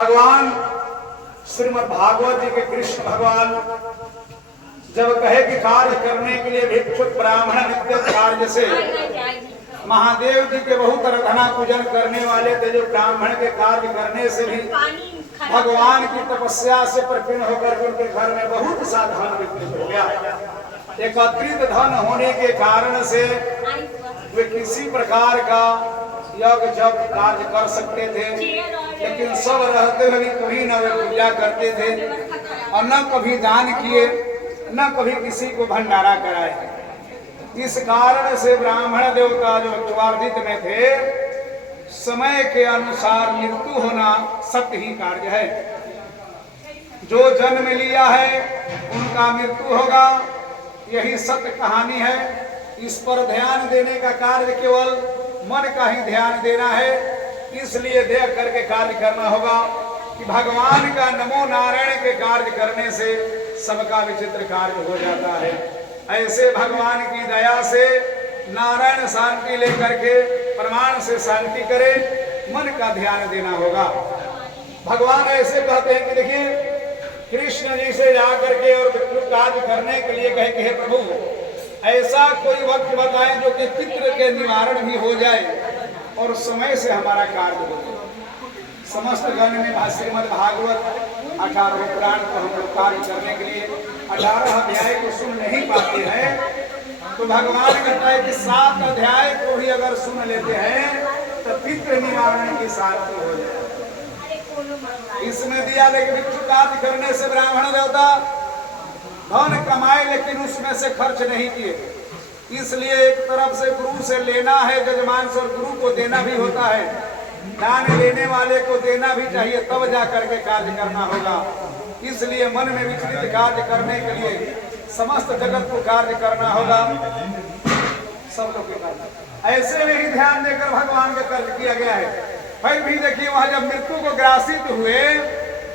भगवान श्रीमद् भागवत जी के कृष्ण भगवान जब कहे कि कार्य करने के लिए भिक्षुक ब्राह्मण नित्य कार्य से महादेव जी के बहुत आराधना पूजन करने वाले थे, जो ब्राह्मण के कार्य करने से भी भगवान की तपस्या से प्रसन्न होकर उनके घर में बहुत सा धन वितरित हो गया। एकत्रित धन होने के कारण से वे किसी प्रकार का यज्ञ जब कार्य कर सकते थे, लेकिन सब रहते हुए कभी न वे पूजा करते थे और न कभी दान किए, न कभी किसी को भंडारा कराए। इस कारण से ब्राह्मण देवता जो चतुर्वर्धित में थे, समय के अनुसार मृत्यु होना सत्य ही कार्य है। जो जन्म लिया है उनका मृत्यु होगा, यही सत्य कहानी है। इस पर ध्यान देने का कार्य केवल मन का ही ध्यान देना है, इसलिए देख करके कार्य करना होगा कि भगवान का नमो नारायण के कार्य करने से सबका विचित्र कार्य हो जाता है। ऐसे भगवान की दया से नारायण शांति लेकर के प्रमाण से शांति करे, मन का ध्यान देना होगा। भगवान ऐसे कहते हैं कि देखिए, कृष्ण जी से जाकर के और कार्य करने के लिए कहे कि हे प्रभु, ऐसा कोई वक्त बताएं जो कि पितृ के निवारण भी हो जाए और समय से हमारा कार्य हो जाए। समस्त गण में श्रीमद् भागवत 18 पुराण को हम लोग कार्य करने के लिए 18 अध्याय को सुन नहीं पाते हैं, तो भगवान कहता है कि 7 अध्याय को भी अगर सुन लेते हैं तो पितृ निवारण की सार्थक हो जाए। इसमें दिया लेकिन भिक्षु कार्य करने से ब्राह्मण देवता धन कमाए, लेकिन उसमें से खर्च नहीं किए। इसलिए एक तरफ से गुरु से लेना है जजमान से, और गुरु को देना भी होता है। दान लेने वाले को देना भी चाहिए, तब जा करके कार्य करना होगा। इसलिए मन में विचलित कार्य करने के लिए समस्त जगत को कार्य करना होगा, सब लोग के करना। ऐसे में ही ध्यान देकर भगवान का कार्य किया गया है। फिर भी देखिए, वहां जब मृत्यु को ग्रासित हुए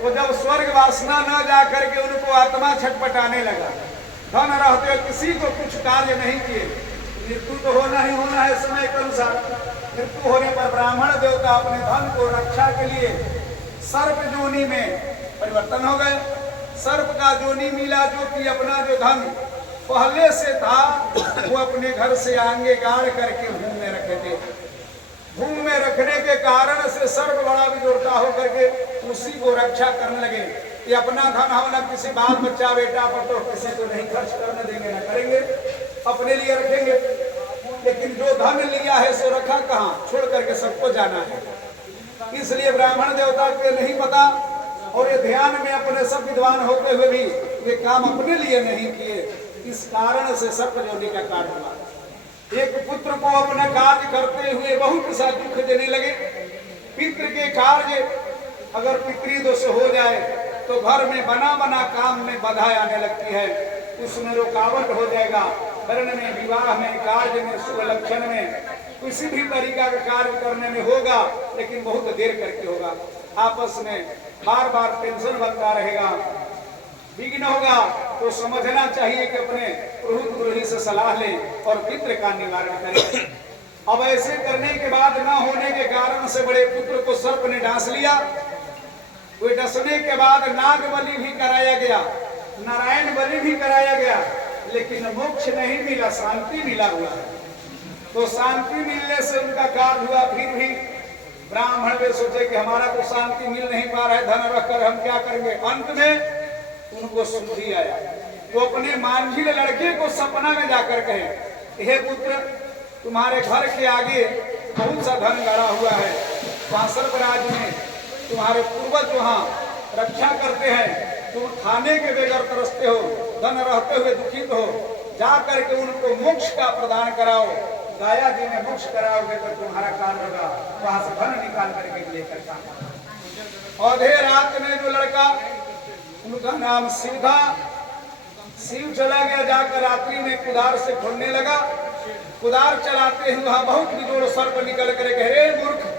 तो जब स्वर्ग वासना न जा करके उनको आत्मा छटपटाने लगा, धन रहते किसी को कुछ कार्य नहीं किए। मृत्यु तो होना ही होना है समय के अनुसार। मृत्यु होने पर ब्राह्मण देवता अपने धन को रक्षा के लिए सर्प जोनी में परिवर्तन हो गए। सर्प का जोनी मिला, जो कि अपना जो धन पहले से था वो अपने घर से आगे गाड़ करके भूमि में रखे थे। भूमि में रखने के कारण से सर्प बड़ा विजोरता होकर के उसी को रक्षा करने लगे। ये अपना धन हम न किसी बाल बच्चा बेटा पर तो किसी को नहीं खर्च करने देंगे, न करेंगे, अपने लिए रखेंगे। लेकिन जो धन लिया है सो रखा कहाँ, छोड़ करके सबको जाना है। इसलिए ब्राह्मण देवता के नहीं पता, और ये ध्यान में अपने सब विद्वान होते हुए भी ये काम अपने लिए नहीं किए। इस कारण से सर्प जोनी का कार्य हुआ। एक पुत्र को अपना कार्य करते हुए बहुत सा दुख देने लगे। पितृ के कार्य अगर पितृदोष हो जाए तो घर में बना बना काम में बाधा आने लगती है, उसमें रुकावट हो जाएगा। वर्ण में, विवाह में, कार्य में, शुभ लक्षण में, किसी भी तरीका का कार्य करने में होगा, लेकिन बहुत देर करके होगा। आपस में बार बार टेंशन बनता रहेगा, विघ्न होगा। तो समझना चाहिए कि अपने पुरोहित गुरु से सलाह ले और पितृ का निवारण करें। अब ऐसे करने के बाद न होने के कारण से बड़े पुत्र को सर्प ने डांस लिया। वे डसने के बाद नाग बलि भी कराया गया, नारायण बलि भी कराया गया, लेकिन मोक्ष नहीं मिला, शांति मिला हुआ है। तो शांति मिलने से उनका कार्य हुआ। फिर भी ब्राह्मण वे सोचे कि हमारा तो शांति मिल नहीं पा रहा है, धन रखकर हम क्या करेंगे। अंत में उनको सुधि आया। तो अपने मांझिल लड़के को सपना में जाकर कहे, हे पुत्र, तुम्हारे घर के आगे बहुत सा धन गड़ा हुआ है, वहां सर्पराज में तुम्हारे पूर्वज वहां रक्षा करते हैं, तुम खाने के बगैर तरसते हो, धन रहते हुए दुखित हो, जा करके उनको मोक्ष का प्रदान कराओ। गाया जी में मोक्ष कराओगे तो तुम्हारा काम होगा, वहां से धन निकाल करके लेकर काम। औधे रात में जो लड़का, उनका नाम शिव था, शिव चला गया, जाकर रात्रि में कुदार से खोलने लगा। कुदार चलाते हुए वहां बहुत बिजोड़ सर्प निकल कर कहे, हे मूर्ख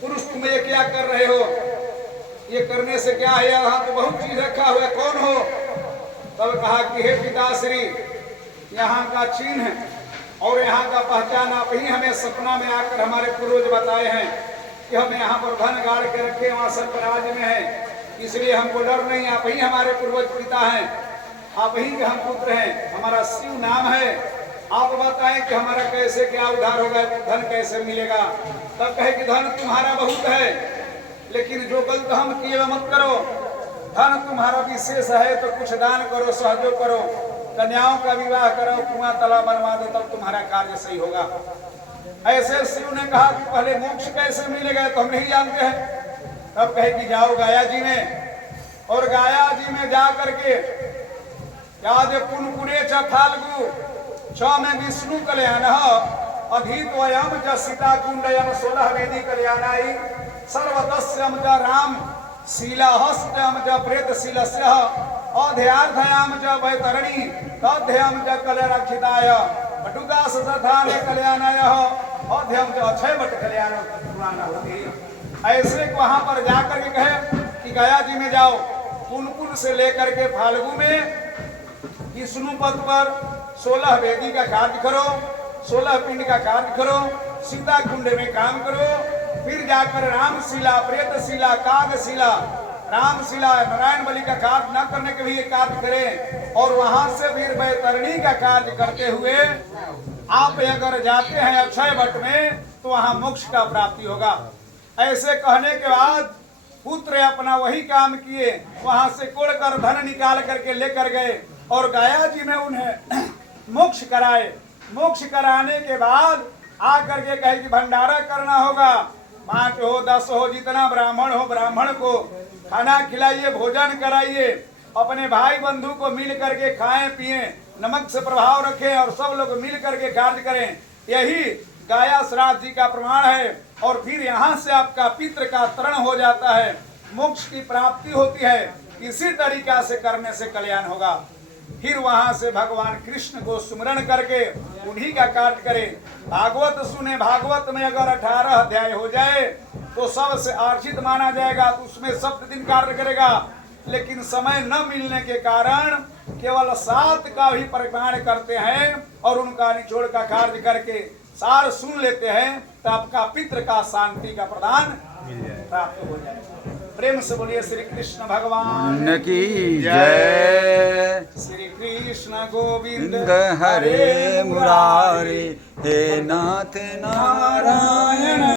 पुरुष, तुम ये क्या कर रहे हो, ये करने से क्या है, यहाँ तो बहुत चीज रखा हुआ है, कौन हो। तब कहा कि हे पिताश्री, यहाँ का चिन्ह है और यहाँ का पहचान आप ही हमें सपना में आकर हमारे पूर्वज बताए हैं। कि हम यहाँ पर धन गाड़ के रखे, वहाँ सर्पराज में है, इसलिए हमको डर नहीं। आप ही हमारे पूर्वज पिता हैं, आप ही के हम पुत्र हैं, हमारा शिव नाम है। आप बताएं कि हमारा कैसे क्या उद्धार होगा, धन कैसे मिलेगा। तब कहे कि धन तुम्हारा बहुत है, लेकिन जो गलत हम किए मत करो। धन तुम्हारा विशेष है तो कुछ दान करो, सहयोग करो, कन्याओं का विवाह करो, कुआं तालाब बनवा दो, तब तुम्हारा कार्य सही होगा। ऐसे शिव ने कहा कि पहले मोक्ष कैसे मिलेगा तो हम नहीं जानते हैं। तब कहे कि जाओ गया जी में, और गया जी में जा करके पुनपुने च फाल्गु छ में विष्णु कल्याण अधीत वयम च सीता कुंडयम 16 वेदी कल्याणाई सर्वतस्यम च राम शीलहस्त्यम च प्रेत शीलस्य अध्यार्थयाम च वैतरणी तध्यम च कलरक्षिताय बटुदास सधाने कल्याणाय अध्यम च अक्षय बट कल्याण होती। ऐसे वहां पर जाकर के कहे कि गया जी में जाओ, पुनपुन से लेकर के फाल्गु में विष्णु पद पर 16 वेदी का कार्य करो, 16 पिंड का कार्य करो, सीता कुंड में काम करो, फिर जाकर रामशिला, प्रेतशिला, कागशिला, रामशिला, नारायण बलि का कार्य न करने के भी ये कार्य करें, और वहां से फिर वैतरणी का कार्य करते हुए आप अगर जाते हैं अक्षय वट में तो वहां मोक्ष का प्राप्ति होगा। ऐसे कहने के बाद पुत्र अपना वही काम किए, वहां से कोड़कर धन निकाल करके लेकर गए और गया जी में उन्हें मोक्ष कराए। मोक्ष कराने के बाद आकर के कहे कि भंडारा करना होगा, 5 हो 10 हो, जितना ब्राह्मण हो ब्राह्मण को खाना खिलाइए, भोजन कराइए, अपने भाई बंधु को मिल करके खाएं पिए, नमक से प्रभाव रखें और सब लोग मिल करके कार्य करें। यही गाया श्राद्ध जी का प्रमाण है। और फिर यहाँ से आपका पितृ का तरण हो जाता है, मोक्ष की प्राप्ति होती है। इसी तरीका से करने से कल्याण होगा। फिर वहां से भगवान कृष्ण को सुमरण करके उन्हीं का कार्य करें। भागवत सुने, भागवत में अगर 18 अध्याय हो जाए तो सबसे आर्चित माना जाएगा, तो उसमें 7 दिन कार्य करेगा। लेकिन समय न मिलने के कारण केवल 7 का भी परिमाण करते हैं और उनका निचोड़ का कार्य करके सार सुन लेते हैं, तो आपका पितृ का शांति का प्रदान प्राप्त हो जाएगा। प्रेम से बोलिए श्री कृष्ण भगवान की जय। श्री कृष्ण गोविंद हरे मुरारे, हे नाथ नारायण।